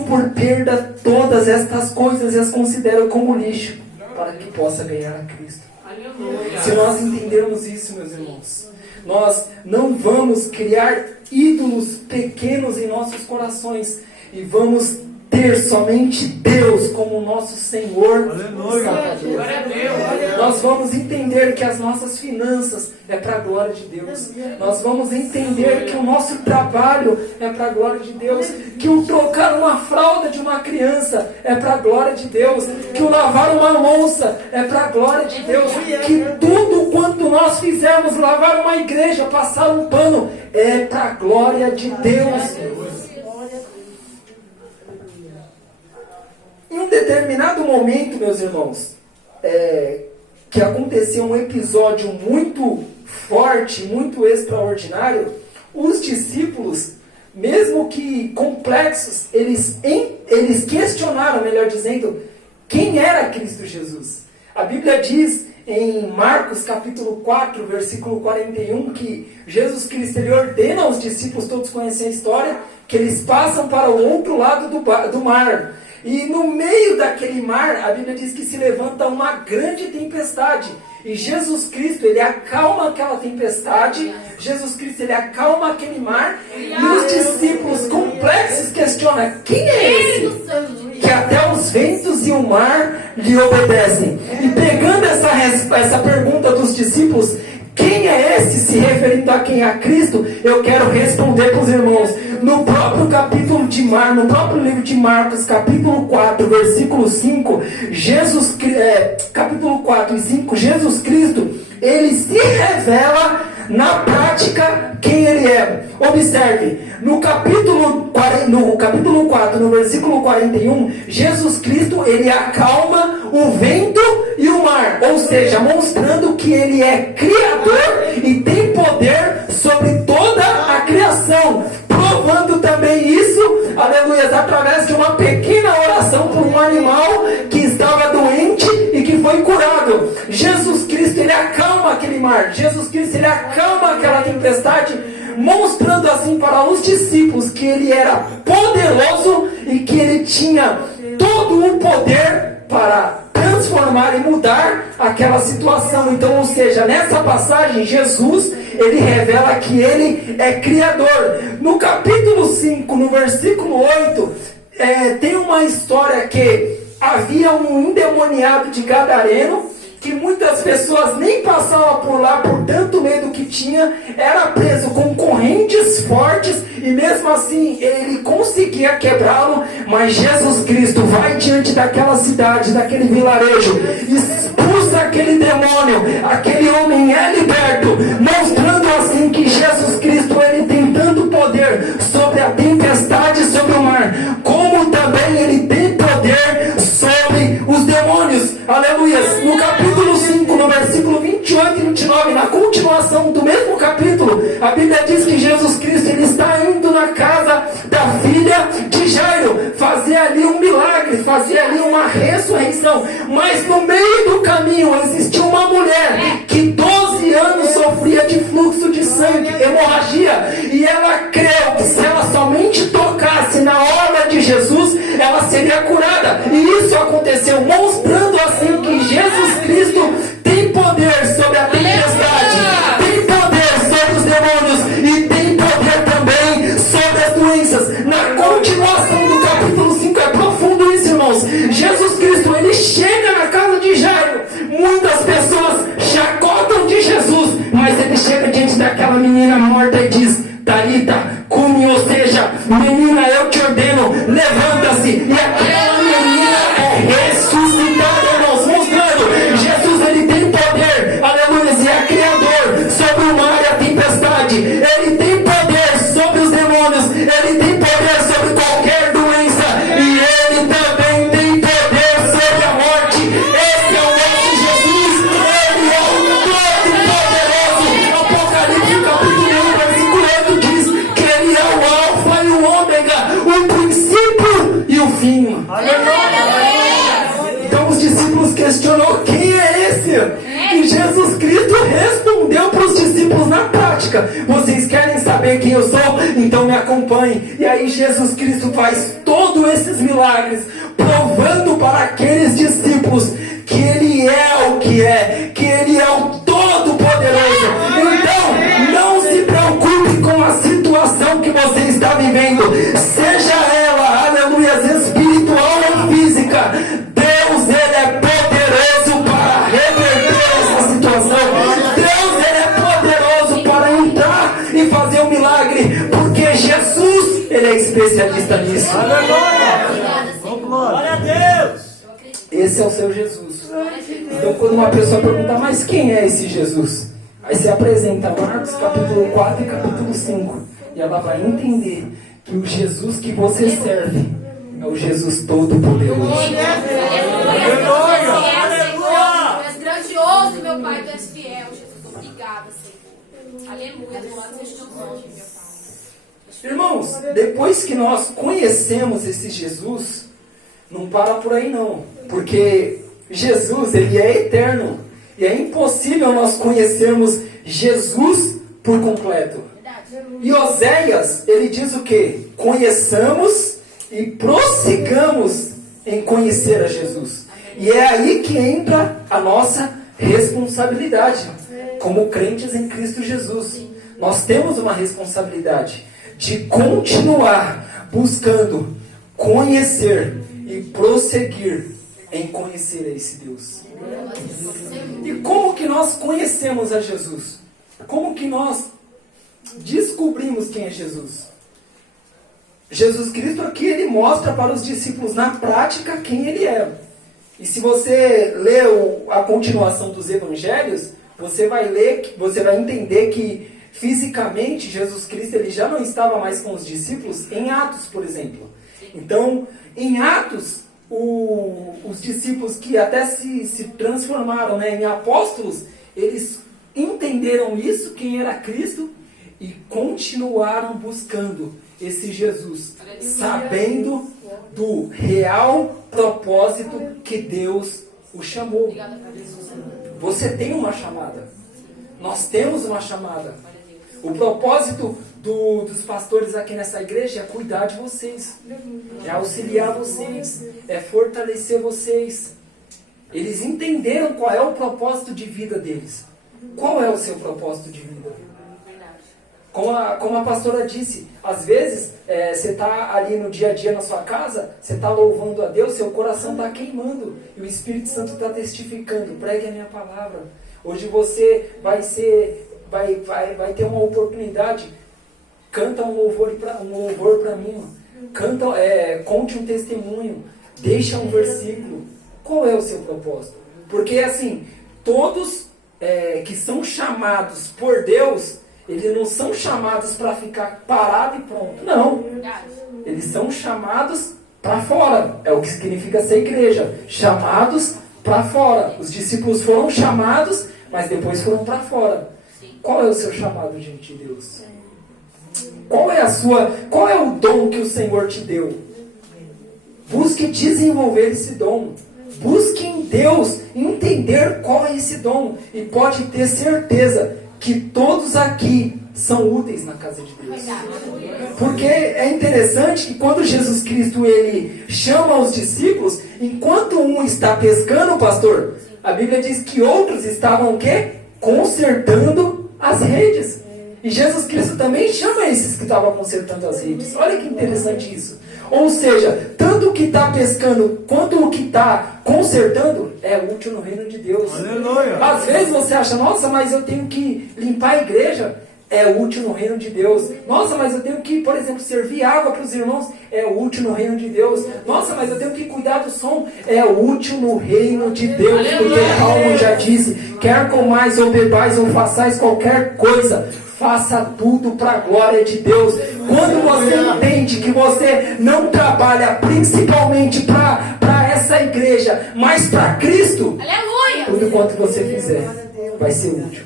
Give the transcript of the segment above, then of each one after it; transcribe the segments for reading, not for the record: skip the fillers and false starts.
tenho por perda todas estas coisas e as considero como lixo, para que possa ganhar a Cristo. Aleluia. Se nós entendermos isso, meus irmãos, nós não vamos criar ídolos pequenos em nossos corações e vamos ter somente Deus como nosso Senhor. Salvador. Nós vamos entender que as nossas finanças é para a glória de Deus. Nós vamos entender que o nosso trabalho é para a glória de Deus. Que o trocar uma fralda de uma criança é para a glória de Deus. Que o lavar uma louça é para a glória de Deus. Que tudo quanto nós fizermos, lavar uma igreja, passar um pano, é para a glória de Deus. Em um determinado momento, meus irmãos, que aconteceu um episódio muito forte, muito extraordinário, os discípulos, mesmo que complexos, eles questionaram, melhor dizendo, quem era Cristo Jesus. A Bíblia diz em Marcos capítulo 4, versículo 41, que Jesus Cristo ele ordena aos discípulos, todos conhecem a história, que eles passam para o outro lado do mar. E no meio daquele mar, a Bíblia diz que se levanta uma grande tempestade. E Jesus Cristo, ele acalma aquela tempestade. Jesus Cristo, ele acalma aquele mar. E os discípulos complexos questionam, quem é esse? Que até os ventos e o mar lhe obedecem. E pegando essa pergunta dos discípulos, quem é esse, se referindo a quem? A Cristo, eu quero responder para os irmãos. No próprio capítulo de no próprio livro de Marcos, capítulo 4, versículo 5, capítulo 4 e 5, Jesus Cristo, ele se revela na prática quem ele é. Observe, no capítulo 4, no versículo 41, Jesus Cristo, ele acalma o vento e o mar, ou seja, mostrando que ele é criador e tem poder sobre toda a criação, provando também isso, aleluia, através de uma pequena oração por um animal que estava doente e que foi curado. Jesus Cristo, ele acalma aquele mar, Jesus Cristo, ele acalma aquela tempestade, mostrando assim para os discípulos que ele era poderoso e que ele tinha todo o poder para transformar e mudar aquela situação. Então, ou seja, nessa passagem, Jesus, ele revela que ele é criador. No capítulo 5, no versículo 8, tem uma história que havia um endemoniado de Gadareno, que muitas pessoas nem passavam por lá por tanto medo que tinha, era preso com correntes fortes e mesmo assim ele conseguia quebrá-lo, mas Jesus Cristo vai diante daquela cidade, daquele vilarejo, expulsa aquele demônio, aquele homem é liberto, mostrando assim que Jesus Cristo ele tem tanto poder sobre a tempestade, sobre o mar, como também ele tem poder sobre os demônios. Aleluia. No capítulo 5, no versículo 28 e 29, na continuação do mesmo capítulo, a Bíblia diz que Jesus Cristo ele está indo na casa da filha de Jairo, fazer ali um milagre, fazer ali uma ressurreição, mas no meio do caminho existiu uma mulher que 12 anos sofria de fluxo de sangue, hemorragia, e ela creu que se ela somente tocasse na obra de Jesus, ela seria curada, e isso aconteceu, mostrando assim que Jesus Cristo tem poder sobre a tempestade, tem poder sobre os demônios e tem poder também sobre as doenças. Na continuação do capítulo 5, é profundo isso, irmãos. Jesus Cristo, ele chega na casa de Jairo, muitas pessoas chacotam de Jesus, mas ele chega diante daquela menina morta e diz, Talita, cumi, ou seja, menina, eu te ordeno, levanta-se, e aquela menina é ressuscitada, irmãos, mostrando, Jesus ele tem poder, aleluia, e é criador sobre o mar e a tempestade, ele tem poder sobre os demônios, ele tem poder sobre qualquer doença, e ele também tem poder sobre a morte. Esse é o nosso Jesus, ele é o Todo-Poderoso. Apocalipse capítulo 1, versículo 8 diz que ele é o Alfa e o Ômega, o princípio e o fim. Então os discípulos questionou, quem é esse? E Jesus Cristo respondeu para os discípulos na prática, vocês querem saber saber quem eu sou? Então me acompanhe. E aí Jesus Cristo faz todos esses milagres, provando para aqueles discípulos que Ele é o que é, que Ele é o Todo-Poderoso. Então, não se preocupe com a situação que você está vivendo, seja ela, aleluia, espiritual ou física. Deus, Ele é poderoso para reverter essa situação. Deus, Ele é poderoso para entrar e fazer um milagre, porque Jesus, Ele é especialista nisso. Aleluia! Glória a Deus! Esse é o seu Jesus. Então, quando uma pessoa pergunta, mas quem é esse Jesus? Aí você apresenta Marcos capítulo 4 e capítulo 5. E ela vai entender que o Jesus que você serve é o Jesus Todo-Poderoso. Aleluia! Tu és grandioso, meu Pai, tu és fiel. Jesus, obrigada, Senhor. Aleluia, do lado seja o teu nome, meu Pai. Irmãos, depois que nós conhecemos esse Jesus, não para por aí não. Porque Jesus, Ele é eterno. E é impossível nós conhecermos Jesus por completo. E Oséias, ele diz o quê? Conheçamos e prossigamos em conhecer a Jesus. E é aí que entra a nossa responsabilidade, como crentes em Cristo Jesus. Nós temos uma responsabilidade de continuar buscando conhecer e prosseguir em conhecer esse Deus. E como que nós conhecemos a Jesus? Como que nós descobrimos quem é Jesus? Jesus Cristo aqui, Ele mostra para os discípulos na prática quem Ele é. E se você ler a continuação dos evangelhos, você vai entender que fisicamente Jesus Cristo ele já não estava mais com os discípulos em Atos, por exemplo. Então, em Atos, os discípulos que até se transformaram, né, em apóstolos, eles entenderam isso, quem era Cristo, e continuaram buscando esse Jesus, sabendo do real propósito que Deus o chamou. Você tem uma chamada. Nós temos uma chamada. O propósito dos pastores aqui nessa igreja é cuidar de vocês, é auxiliar vocês, é fortalecer vocês. Eles entenderam qual é o propósito de vida deles. Qual é o seu propósito de vida? Como a pastora disse, às vezes você está ali no dia a dia na sua casa, você está louvando a Deus, seu coração está queimando e o Espírito Santo está testificando, pregue a minha palavra. Hoje você vai ter uma oportunidade, canta um louvor para mim, conte um testemunho, deixa um versículo. Qual é o seu propósito? Porque assim, todos que são chamados por Deus, eles não são chamados para ficar parado e pronto. Não. Eles são chamados para fora. É o que significa ser igreja. Chamados para fora. Os discípulos foram chamados, mas depois foram para fora. Qual é o seu chamado diante de Deus? Qual é o dom que o Senhor te deu? Busque desenvolver esse dom. Busque em Deus entender qual é esse dom. E pode ter certeza que todos aqui são úteis na casa de Deus. Porque é interessante que quando Jesus Cristo ele chama os discípulos, enquanto um está pescando, pastor, a Bíblia diz que outros estavam o quê? Consertando as redes. E Jesus Cristo também chama esses que estavam consertando as redes. Olha que interessante isso. Ou seja, tanto o que está pescando quanto o que está consertando é útil no reino de Deus. Aleluia. Às vezes você acha, nossa, mas eu tenho que limpar a igreja. É útil no reino de Deus. Nossa, mas eu tenho que, por exemplo, servir água para os irmãos. É útil no reino de Deus. Nossa, mas eu tenho que cuidar do som. É útil no reino de Deus. Porque Paulo já disse, quer comais ou bebais ou façais qualquer coisa, faça tudo para a glória de Deus. Quando você entende que você não trabalha principalmente para essa igreja, mas para Cristo, Aleluia! tudo quanto você fizer vai ser útil.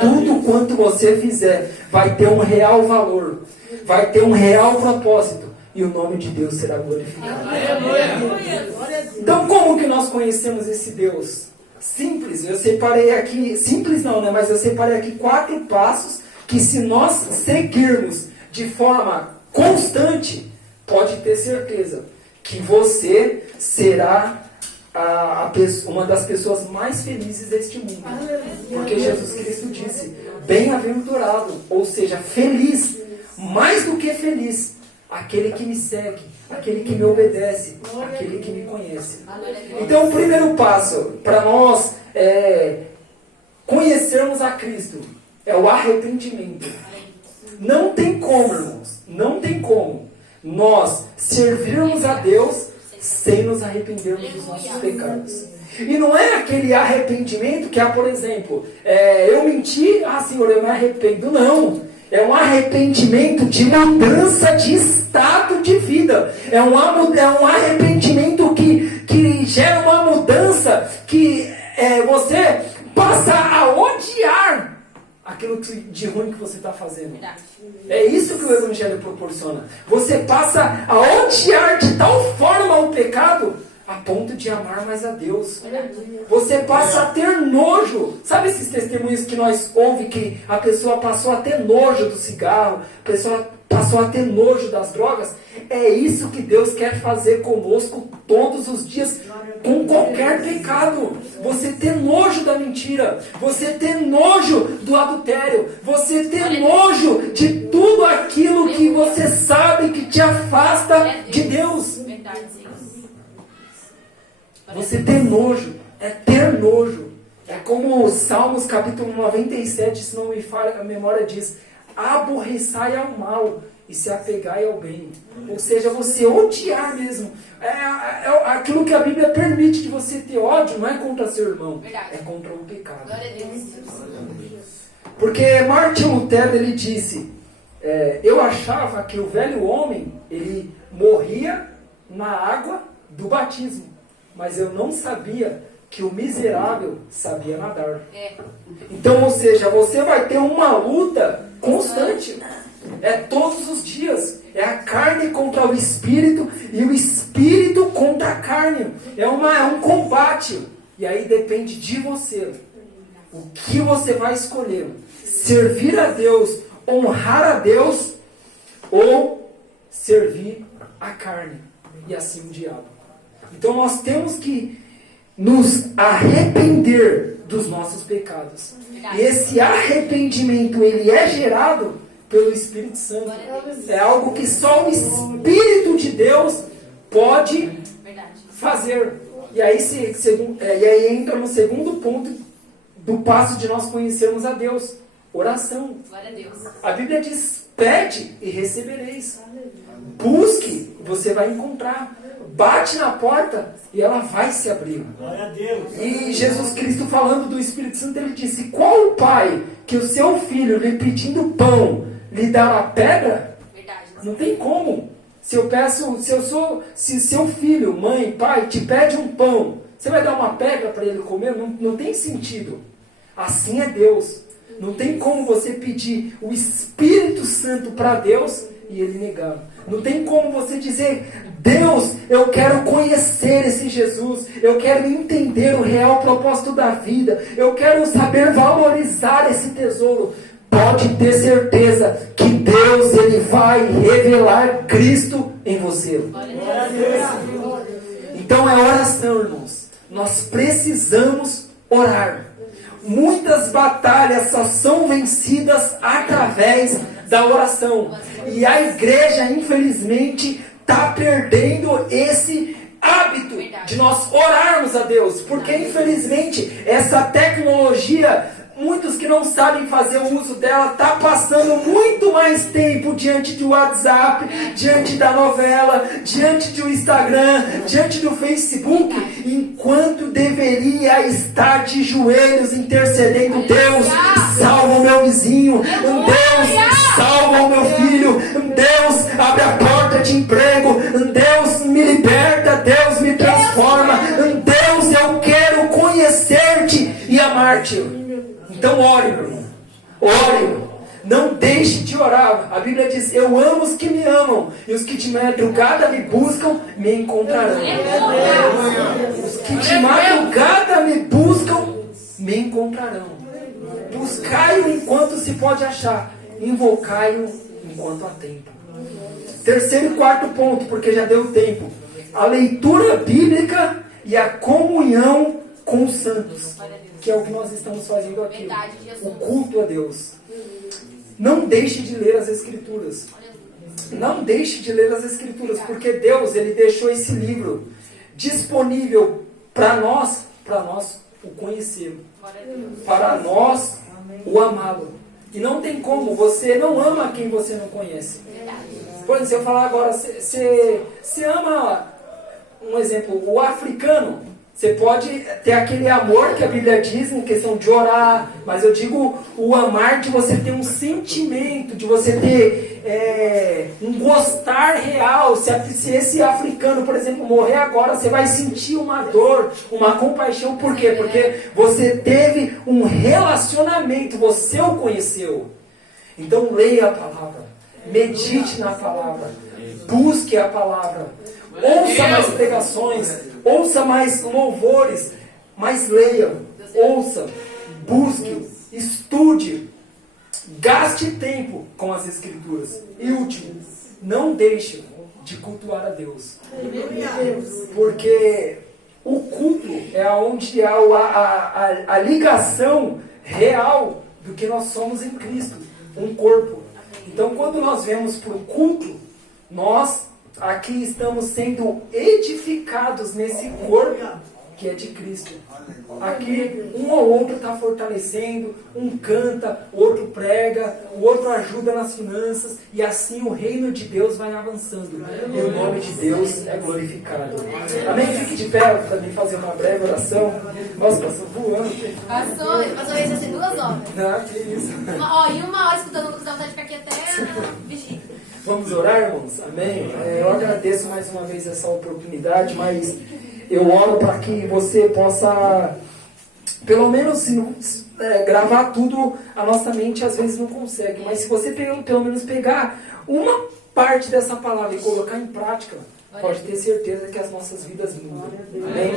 Tudo quanto você fizer vai ter um real valor, vai ter um real propósito e o nome de Deus será glorificado. Então como que nós conhecemos esse Deus? Simples, eu separei aqui, simples não, né? Mas eu separei aqui 4 passos que se nós seguirmos de forma constante, pode ter certeza que você será uma das pessoas mais felizes deste mundo. Porque Jesus Cristo disse, bem-aventurado, ou seja, feliz, mais do que feliz, aquele que me segue, aquele que me obedece, aquele que me conhece. Então o primeiro passo para nós conhecermos a Cristo é o arrependimento. Não tem como, irmãos, não tem como nós servirmos a Deus sem nos arrependermos dos nossos pecados. E não é aquele arrependimento que por exemplo, eu menti, Senhor, eu me arrependo. Não, é um arrependimento de mudança de estado de vida. É um arrependimento que gera uma mudança que você passa a odiar aquilo de ruim que você está fazendo. É isso que o Evangelho proporciona. Você passa a odiar de tal forma o pecado a ponto de amar mais a Deus. Você passa a ter nojo. Sabe esses testemunhos que nós ouvimos que a pessoa passou a ter nojo do cigarro, a pessoa passou a ter nojo das drogas? É isso que Deus quer fazer conosco todos os dias, com qualquer pecado. Você ter nojo da mentira, você ter nojo do adultério, você ter nojo de tudo aquilo que você sabe que te afasta de Deus. Você ter nojo, é ter nojo. É como Salmos capítulo 97, se não me falha a memória, diz: aborreçai ao mal e se apegai ao bem. Ou seja, você odiar mesmo. Aquilo que a Bíblia permite de você ter ódio não é contra seu irmão, é contra o pecado. Porque Martin Lutero, ele disse, eu achava que o velho homem, ele morria na água do batismo, mas eu não sabia que o miserável sabia nadar. Então, ou seja, você vai ter uma luta constante. É todos os dias. É a carne contra o espírito e o espírito contra a carne. É um combate. E aí depende de você. O que você vai escolher? Servir a Deus, honrar a Deus, ou servir a carne e assim o diabo. Então nós temos que nos arrepender dos nossos pecados. E esse arrependimento, ele é gerado pelo Espírito Santo. É algo que só o Espírito de Deus pode fazer. E aí entra no segundo ponto do passo de nós conhecermos a Deus. Oração. A Bíblia diz, pede e recebereis. Busque, você vai encontrar. Bate na porta e ela vai se abrir. Glória a Deus. E Jesus Cristo, falando do Espírito Santo, ele disse: qual o pai que o seu filho lhe pedindo pão lhe dá uma pedra? Não tem como. Se seu filho, mãe, pai, te pede um pão, você vai dar uma pedra para ele comer? Não tem sentido. Assim é Deus. Não tem como você pedir o Espírito Santo para Deus e ele negar. Não tem como você dizer: Deus, eu quero conhecer esse Jesus, eu quero entender o real propósito da vida, eu quero saber valorizar esse tesouro. Pode ter certeza que Deus, ele vai revelar Cristo em você. Então é oração, irmãos. Nós precisamos orar. Muitas batalhas só são vencidas através da oração. E a igreja, infelizmente, está perdendo esse hábito de nós orarmos a Deus. Porque, infelizmente, essa tecnologia, muitos que não sabem fazer o uso dela, está passando muito mais tempo diante do WhatsApp, diante da novela, diante do Instagram, diante do Facebook, enquanto deveria estar de joelhos intercedendo: Deus, salva o meu vizinho, Deus, salva o meu filho, Deus, abre a porta de emprego, Deus, me liberta, Deus, me transforma, Deus, eu quero conhecer-te e amar-te. Então ore, meu irmão. Ore. Não deixe de orar. A Bíblia diz: eu amo os que me amam, e os que de madrugada me buscam, me encontrarão. Os que de madrugada me buscam, me encontrarão. Buscai-o enquanto se pode achar. invocai-o enquanto há tempo. Terceiro e quarto ponto, porque já deu tempo. A leitura bíblica e a comunhão com os santos, que é o que nós estamos fazendo aqui. O culto a Deus. Não deixe de ler as Escrituras. Não deixe de ler as Escrituras, porque Deus, Ele deixou esse livro disponível para nós o conhecê-lo, para nós o amá-lo. E não tem como, você não ama quem você não conhece. Por exemplo, se eu falar agora, você ama, um exemplo, o africano. Você pode ter aquele amor que a Bíblia diz em questão de orar, mas eu digo o amar de você ter um sentimento, de você ter um gostar real. Se esse africano, por exemplo, morrer agora, você vai sentir uma dor, uma compaixão. Por quê? Porque você teve um relacionamento, você o conheceu. Então leia a palavra, medite na palavra, busque a palavra, ouça mais pregações, ouça mais louvores, mas leia, ouça, busque, estude, gaste tempo com as Escrituras. E último, não deixe de cultuar a Deus. Porque o culto é onde há a ligação real do que nós somos em Cristo, um corpo. Então quando nós vemos para o culto, nós aqui estamos sendo edificados nesse corpo que é de Cristo. Aqui um ou outro está fortalecendo, um canta, o outro prega, o outro ajuda nas finanças, e assim o reino de Deus vai avançando e o nome de Deus é glorificado. Amém? Fique de pé para mim fazer uma breve oração. Nossa, passou voando. Passou isso assim 2 horas. Ah, que isso. E 1 hora escutando o Lucas, dá vontade de ficar aqui até vigia. Vamos orar, irmãos? Amém? Eu agradeço mais uma vez essa oportunidade, mas eu oro para que você possa, pelo menos, gravar tudo. A nossa mente às vezes não consegue, mas se você pelo menos pegar uma parte dessa palavra e colocar em prática, pode ter certeza que as nossas vidas mudam. Amém?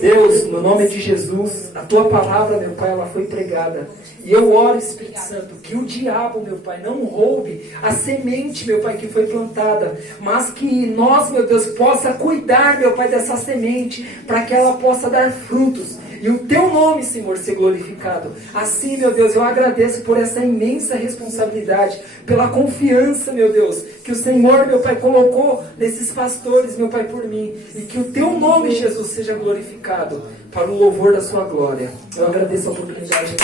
Deus, no nome de Jesus, a tua palavra, meu Pai, ela foi pregada. E eu oro, Espírito Santo, que o diabo, meu Pai, não roube a semente, meu Pai, que foi plantada, mas que nós, meu Deus, possa cuidar, meu Pai, dessa semente, para que ela possa dar frutos. E o teu nome, Senhor, ser glorificado. Assim, meu Deus, eu agradeço por essa imensa responsabilidade, pela confiança, meu Deus, que o Senhor, meu Pai, colocou nesses pastores, meu Pai, por mim. E que o teu nome, Jesus, seja glorificado para o louvor da sua glória. Eu agradeço a oportunidade.